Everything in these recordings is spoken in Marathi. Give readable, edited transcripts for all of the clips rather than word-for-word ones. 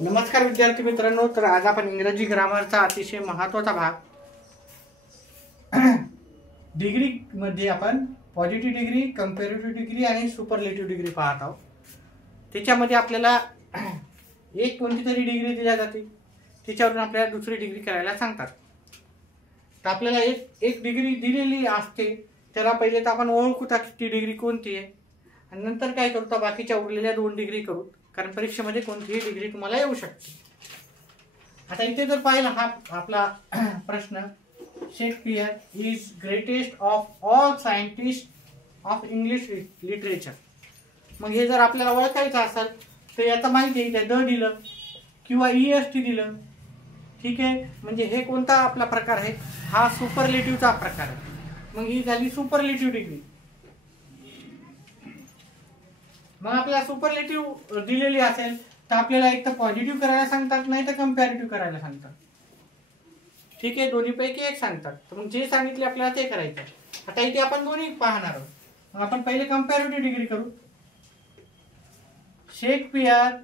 नमस्कार विद्यार्थी मित्रांनो, तर आज आपण इंग्रजी ग्रामरचा अतिशय महत्त्वाचा भाग डिग्री मध्ये आपण पॉझिटिव्ह डिग्री, कंपॅरेटिव्ह डिग्री आणि सुपरलेटिव्ह डिग्री पाहत आहोत। त्याच्यामध्ये आपल्याला एक कोणती तरी डिग्री दिली जाते, त्याच्यावरून आपल्याला दुसरी डिग्री करायला सांगतात। तर आपल्याला एक डिग्री दिलेली असते, त्याला पहिले तर आपण ओळखू ती डिग्री कोणती आहे आणि नंतर काय करू तर बाकीच्या उरलेल्या 2 डिग्री करू, कारण परीक्षेमध्ये कोणतीही डिग्री तुम्हाला येऊ शकते। आता इथे जर पाहिलं हा आपला प्रश्न, Shakespeare is greatest of all scientist of English literature. मग हे जर आपल्याला ओळखायचं असेल तर याचा माहिती आहे, द दिलं किंवा EST दिलं, ठीक आहे। म्हणजे हे कोणता आपला प्रकार आहे, हा सुपरलेटिव्हचा प्रकार आहे। मग ही झाली सुपरलेटिव्ह डिग्री। मग आपल्याला सुपरलेटिव्ह दिलेली असेल तर आपल्याला एक तर पॉझिटिव्ह करायला सांगतात, नाही तर कंपॅरेटिव्ह करायला सांगतात, ठीक आहे। दोन्हीपैकी एक सांगतात, तर मग जे सांगितले आपल्याला ते करायचं। आता इथे आपण दोन्ही पाहणार आहोत। मग आपण पहिले कंपॅरेटिव्ह डिग्री करू। शेक्सपियर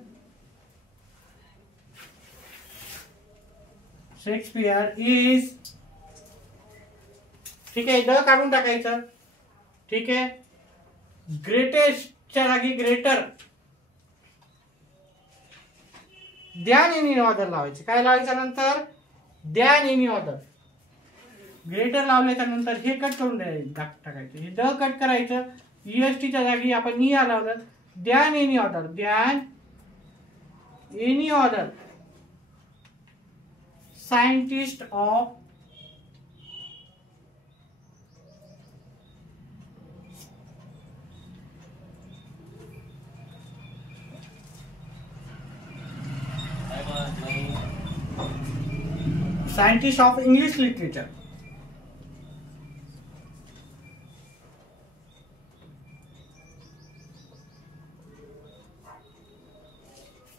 इज, ठीक आहे, द काढून टाकायचं, ठीक आहे। ग्रेटेस्ट च्या जागी ग्रेटर, द्यान एनी ऑर्डर लावायचे। काय लावायचं नंतर, द्यान एनी ऑर्डर। ग्रेटर लावल्याच्या नंतर हे कट करून टाकायचं, हे द कट करायचं। EST च्या जागी आपण ई लावलं, द्यान एनी ऑर्डर, द्यान any order scientist of scientist of English literature.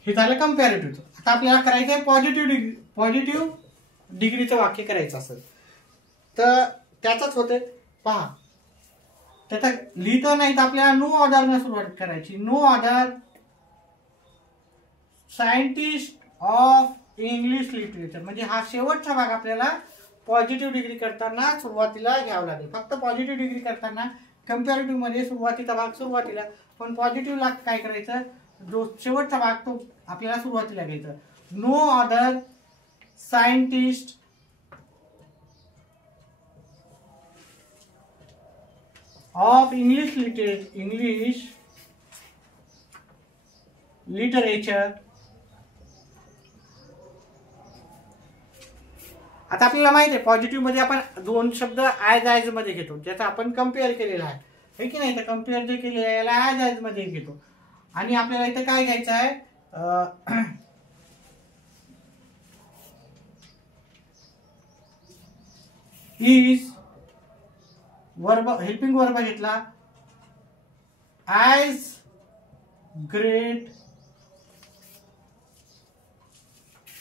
हे झालं कंपॅरेटिव्ह। आता आपल्याला करायचं आहे पॉझिटिव्ह डिग्रीचं वाक्य करायचं असेल तर त्याचंच होते पहा। त्याचा लिहितं नाही तर आपल्याला नो ऑर्डरने सुरुवात करायची। No order scientist of English literature, म्हणजे हा शेवटचा भाग आपल्याला पॉझिटिव्ह डिग्री करताना सुरुवातीला घ्यावा लागेल। फक्त पॉझिटिव्ह डिग्री करताना कंपॅरेटिव्ह मध्ये सुरुवातीचा भाग सुरुवातीला, पण पॉझिटिव्हला काय करायचं, जो शेवटचा भाग तो आपल्याला सुरुवातीला घ्यायचा। No other scientist of English literature. आता आपल्याला माहिती आहे पॉझिटिव्ह मध्ये आपण 2 शब्द ॲज मध्ये घेतो, ज्याचा आपण कंपेअर केलेला आहे की नाही। तर कंपेअर जे केलेलं आहे याला ॲज मध्ये घेतो। आणि आपल्याला इथे काय घ्यायचं आहे, इज वर्ब, हेल्पिंग वर्ब घेतला, ॲज ग्रेट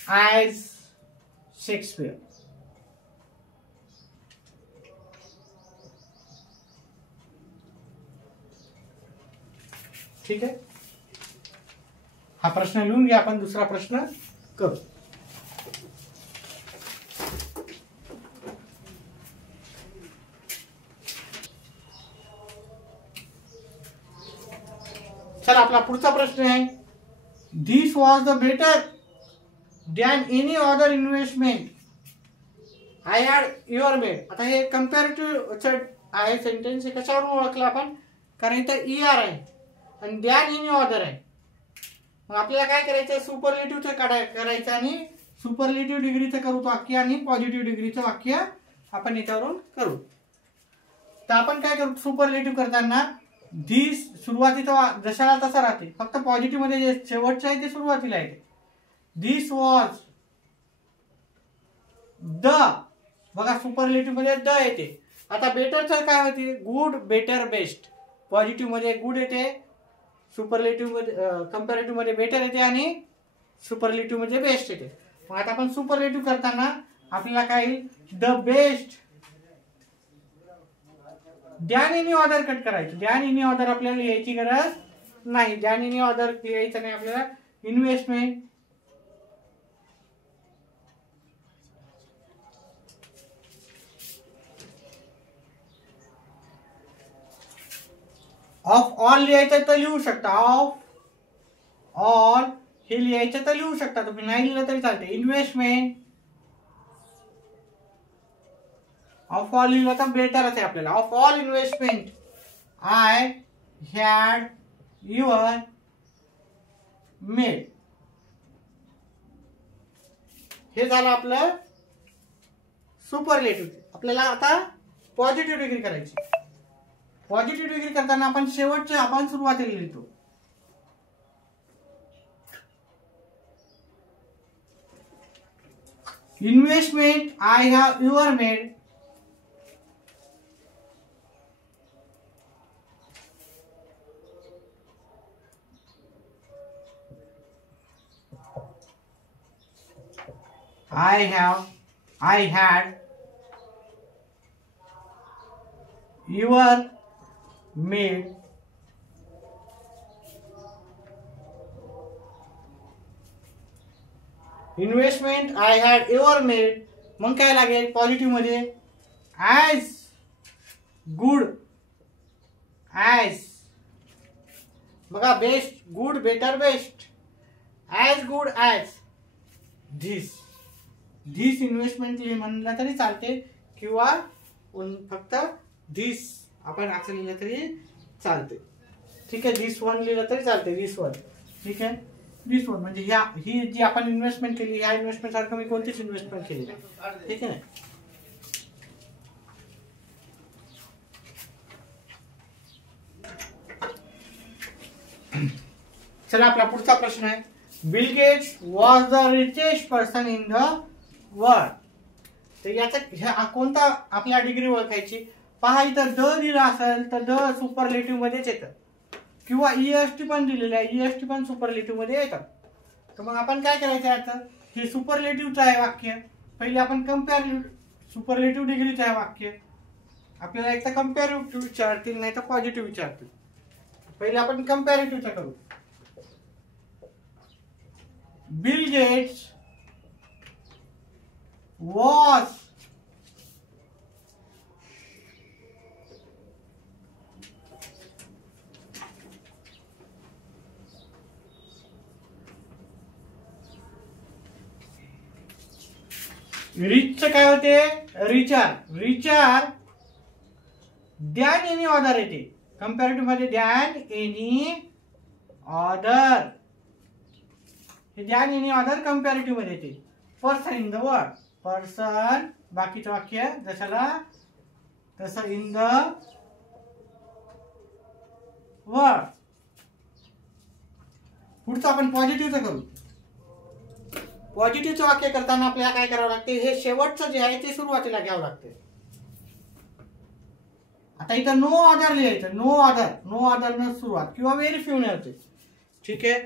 ॲज शेक्सपियर, ठीक आहे। हा प्रश्न लिहून घ्या, आपण दुसरा प्रश्न करू। चला आपला पुढचा प्रश्न आहे, this was the better than any other investment I had your made. आता हे कंपॅरेटिव्ह आहे सेंटेन्स, हे कशावरून ओळखलं आपण, कारण इथं ER आहे आणि दॅन एनी अदर आहे। मग आपल्याला काय करायचं, सुपरलेटिव्हचं करायचं आणि सुपरलेटिव्ह डिग्रीचं करू वाक्य आणि पॉझिटिव्ह डिग्रीचं वाक्य आपण याच्यावरून करू। तर आपण काय करू, सुपरलेटिव्ह करताना दिस सुरुवातीचा जशाला तसा राहते, फक्त पॉझिटिव्ह मध्ये जे शेवटचं आहे ते सुरुवातीला आहे। दिस वॉज द, बघा सुपरलेटिव्ह मध्ये द येते। आता बेटरचं काय होते, गुड, बेटर, बेस्ट। पॉझिटिव्ह मध्ये गुड येते, सुपरलेटिव्ह मध्ये कंपॅरेटिव्ह मध्ये बेटर येते आणि सुपरलेटिव्ह मध्ये बेस्ट येते। मग आता आपण सुपरलेटिव्ह करताना आपल्याला काय, द बेस्ट, द्यान एनी ऑर्डर कट करायचं। द्यान एनी ऑर्डर आपल्याला यायची गरज नाही, द्यान एनी ऑर्डर यायचं नाही आपल्याला। इन्व्हेस्टमेंट ऑफ ऑल लिहायचं तर लिहू शकता, ऑफ ऑल हे लिहायचं तर लिहू शकता तुम्ही, नाही लिहिलं तरी चालते. इन्व्हेस्टमेंट ऑफ ऑल लिहिलं तर बेटरच आहे आपल्याला. Of all investment I had your made, हे झालं आपलं सुपरलेटिव्ह. आपल्याला आता पॉझिटिव्ह डिग्री करायची. पॉझिटिव्ह डिग्री करताना आपण शेवटचे आपण सुरुवातीला लिहितो. Investment I have your made, I had your maid investment I had your made. मग काय लागेल पॉझिटिव्ह मध्ये, ॲज गुड ॲज, बघा best good better best, as good as this. This investment म्हणलं तरी चालते किंवा फक्त धिस आपण असं लिहिलं तरी चालते. ठीक आहे, धिस वन लिहिलं तरी चालते, धिस वन. ठीक आहे, धिस वन म्हणजे ही जी आपण इन्व्हेस्टमेंट केली, ह्या इन्व्हेस्टमेंट सारखं मी कोणतीच इन्व्हेस्टमेंट केली नाही. ठीक आहे ना. चला आपला पुढचा प्रश्न आहे. Bill Gates was the richest person in the world. तर याचा कोणता आपल्या डिग्री ओळखायची. पहा इथं द दिला असेल तर द सुपरलेटिव्ह मध्येच येतं किंवा ईएसटी पण दिलेलं आहे, ईएसटी पण सुपरलेटिव्ह मध्ये येतं. तर मग आपण काय करायचं आहे, आता हे सुपरलेटिव्हचं आहे वाक्य. पहिले आपण सुपरलेटिव्ह डिग्रीचं आहे वाक्य. आपल्याला एक तर कम्पॅरेटिव्ह विचारतील नाही तर पॉझिटिव्ह विचारतील. पहिले आपण कम्पॅरेटिव्हचं करू. बिल गेट्स वॉज रिचचं काय होते, रिचार. रिचार दॅन एनी ऑर्डर येते कम्पॅरेटिव्ह मध्ये, दॅन एनी ऑर्डर. हे दॅन एनी ऑर्डर कम्पॅरेटिव्ह मध्ये येते. Person in the world, person बाकीचं वाक्य जशाला तसं इन द वर्ल्ड. पुढचं आपण पॉझिटिव्हचं करू. पॉझिटिव्हचं वाक्य करताना आपल्याला काय करावं लागते, हे शेवटचं जे आहे ते सुरुवातीला घ्यावं लागते. आता इथं नो ऑर्डर लिहायचं, नो ऑर्डर, नो ऑर्डर न सुरुवात किंवा व्हेरिफिव न होते. ठीक आहे,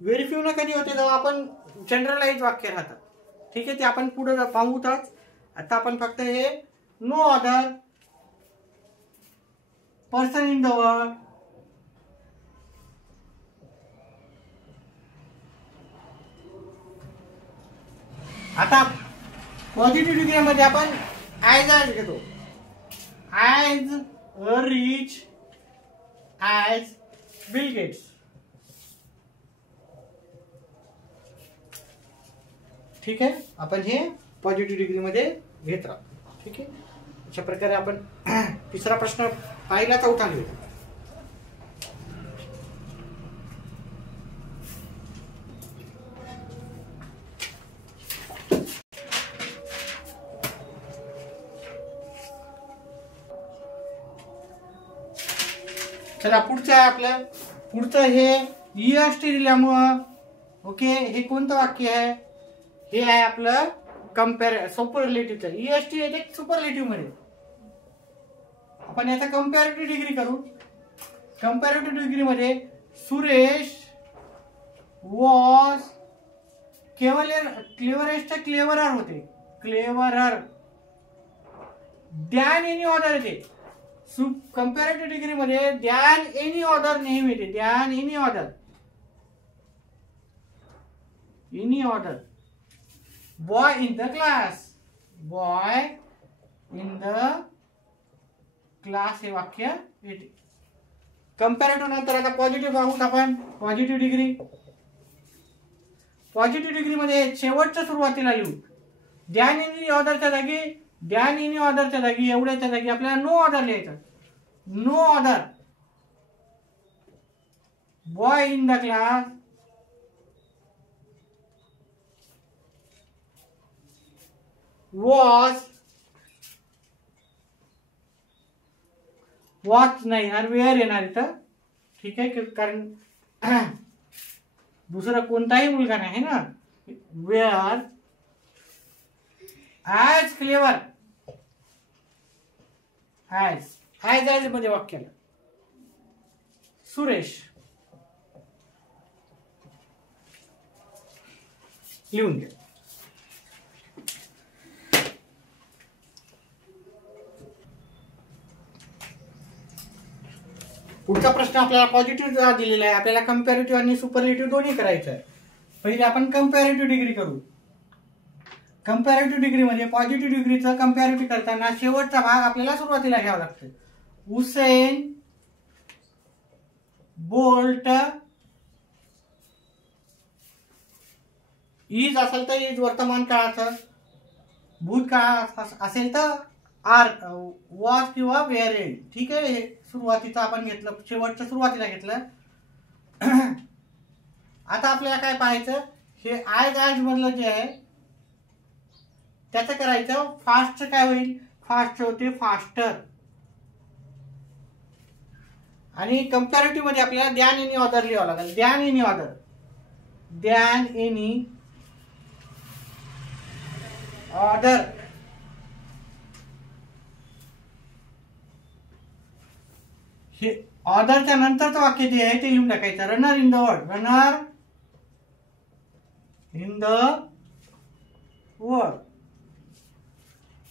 व्हेरिफिव न कधी होते जेव्हा आपण जनरलाइज वाक्य राहतात. ठीक आहे, ते आपण पुढे पाहूतच. आता आपण फक्त हे no order person in the world. आता पॉझिटिव्ह डिग्री मध्ये आपण ॲज घेतो. As rich as Bill Gates. ठीक आहे, आपण हे पॉझिटिव्ह डिग्री मध्ये घेत राहतो. ठीक आहे, अशा प्रकारे आपण तिसरा प्रश्न पाहिला, चौथा लिहू. चला पुढचं आहे आपलं. पुढचं हे ईएसटी दिल्यामुळं, ओके, हे कोणतं वाक्य आहे, हे आहे आपलं सुपरलेटिव्हचं. ईएसटी येते सुपरलेटिव्ह मध्ये. आपण याचा कम्पॅरेटिव्ह डिग्री करू. कम्पॅरेटिव्ह डिग्री मध्ये सुरेश वॉज क्लेवरेस्ट क्लेवरर होते, क्लेवरर दॅन एनी ऑर्डर येते. कम्पॅरेटिव्ह डिग्री मध्ये दॅन एनी ऑर्डर नेहमी येते, than any order, any order. Boy in the class, boy in the class हे वाक्य येते. कंपॅरेटिव्ह नंतर आता पॉझिटिव्ह पाहूत आपण. पॉझिटिव्ह डिग्री, पॉझिटिव्ह डिग्री मध्ये शेवटच्या सुरुवातीला लिहू. दॅन इन ऑर्डरच्या जागी, दॅन इन ऑर्डरच्या जागी, एवढ्याच्या जागी आपल्याला नो ऑर्डर लिहायचं. No order. Boy in the class watch नाही आणि वेअर येणार इथं. ठीक आहे, कारण दुसरा कोणताही मुलगा नाही ना. वेअर ॲज क्लेवर, ॲज मध्ये वाक्याला सुरेश लिहून घ्या. पुढचा प्रश्न आपल्याला पॉझिटिव्ह दिलेला आहे. आपल्याला कंपॅरेटिव्ह आणि सुपरलेटिव्ह दोन्ही करायचं आहे. पहिले आपण कंपॅरेटिव्ह डिग्री करू. कंपॅरेटिव्ह डिग्री म्हणजे पॉझिटिव्ह डिग्रीचं कंपॅरेटिव्ह करताना शेवटचा भाग आपल्याला सुरुवातीला घ्यावा लागतो. हुसेन बोल्ट इज असेल तर इज वर्तमान काळाचं, भूतकाळ असेल तर आर वॉज किंवा वेअर येईल. ठीक आहे, हे सुरुवातीचं आपण घेतलं, शेवटच्या सुरुवातीला घेतलं. आता आपल्याला काय पाहायचं, हे ॲज मधलं जे आहे त्याचं करायचं. फास्टचं काय होईल, फास्ट होते फास्टर. आणि कंपॅरेटिव्ह मध्ये आपल्याला दॅन एनी ऑर्डर लिहावं लागेल. Than any order, than any order. हे ऑर्डरच्या नंतरचं वाक्य जे आहे ते लिहून टाकायचं. Runner in the world, runner in the world.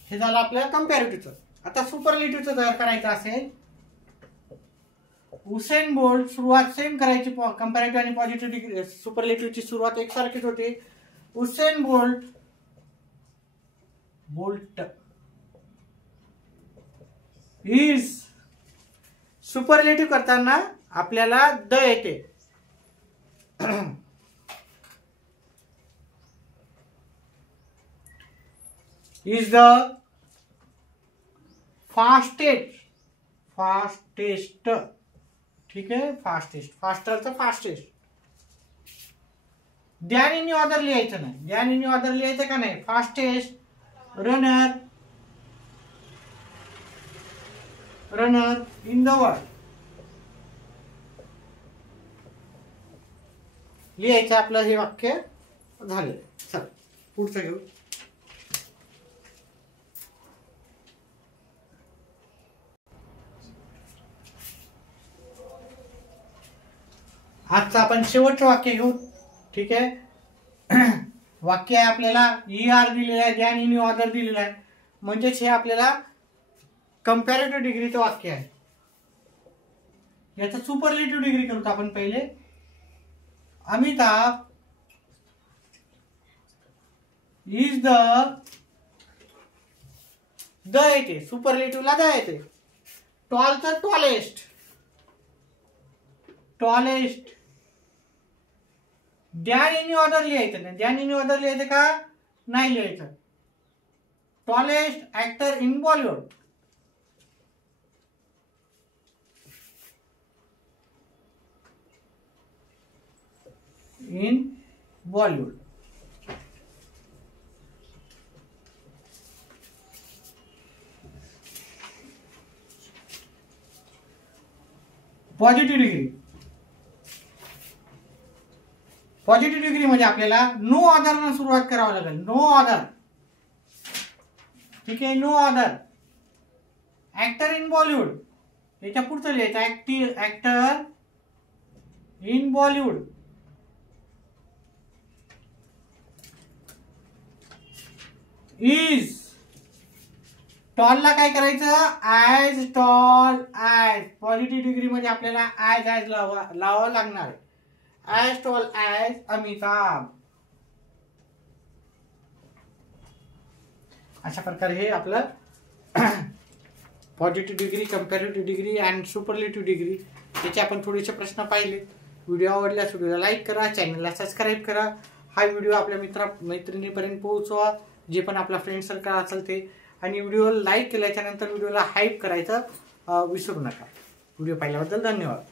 हे झालं आपल्या कंपॅरेटिव्हचं. आता सुपरलेटिव्हचं जर करायचं असेल, हुसेन बोल्ट सुरुवात सेम करायची. कंपॅरेटिव्ह आणि पॉझिटिव्ह डिग्री सुपरलेटिव्हची सुरुवात एकसारखीच होते. Usain Bolt is. सुपरलेटिव्ह करताना आपल्याला द येते. Is the fastest. ठीक आहे, फास्टेस्ट, फास्टरचं फास्टेस्ट. दॅन इन ऑर्डर लिहायचं नाही. दॅन इन ऑर्डर लिहायचं का नाही. Fastest, runner, runner in the world लिहायचं. आपलं हे वाक्य झालं. चल पुढचं घेऊ. आजचं आपण शेवटचं वाक्य घेऊ. ठीक आहे, वाक्य आहे आपल्याला ER दिलेलं आहे, दॅन इन ऑर्डर दिलेलं आहे. म्हणजेच हे आपल्याला कंपॅरेटिव्ह डिग्रीचं वाक्य आहे. याचं सुपरलेटिव्ह डिग्री करू आपण पहिले. अमिताभ इज द येते, सुपरलेटिव्हला द येते. टॉलचं tallest, tallest. Than in order लिहायचं नाही. दॅन इन ऑर्डर लिहायचं का नाही लिहायचं. Tallest actor in Bollywood. In Bollywood. Positive degree, positive degree म्हणजे आपल्याला नो ऑर्डरनं सुरुवात करावं लागेल. No order. ठीक आहे, no order. Actor in Bollywood, याच्या पुढचं लिहायचं. Actor in Bollywood. इज. टॉलला काय करायचं, as tall as. Positive degree मध्ये आपल्याला ॲज लावावं लागणार आहे. As tall as Amitabh. अशा प्रकारे हे आपलं positive degree, comparative degree and superlative degree त्याचे आपण थोडेसे प्रश्न पाहिले. व्हिडिओ आवडल्यास व्हिडिओला लाईक करा, चॅनलला सबस्क्राईब करा. हा व्हिडिओ आपल्या मैत्रिणीपर्यंत पोहोचवा, जे पण आपला फ्रेंड सर्कल असेल ते. आणि व्हिडिओला लाईक केल्याच्या नंतर व्हिडिओला हाईप करायचं विसरू नका. व्हिडिओ पाहिल्याबद्दल धन्यवाद.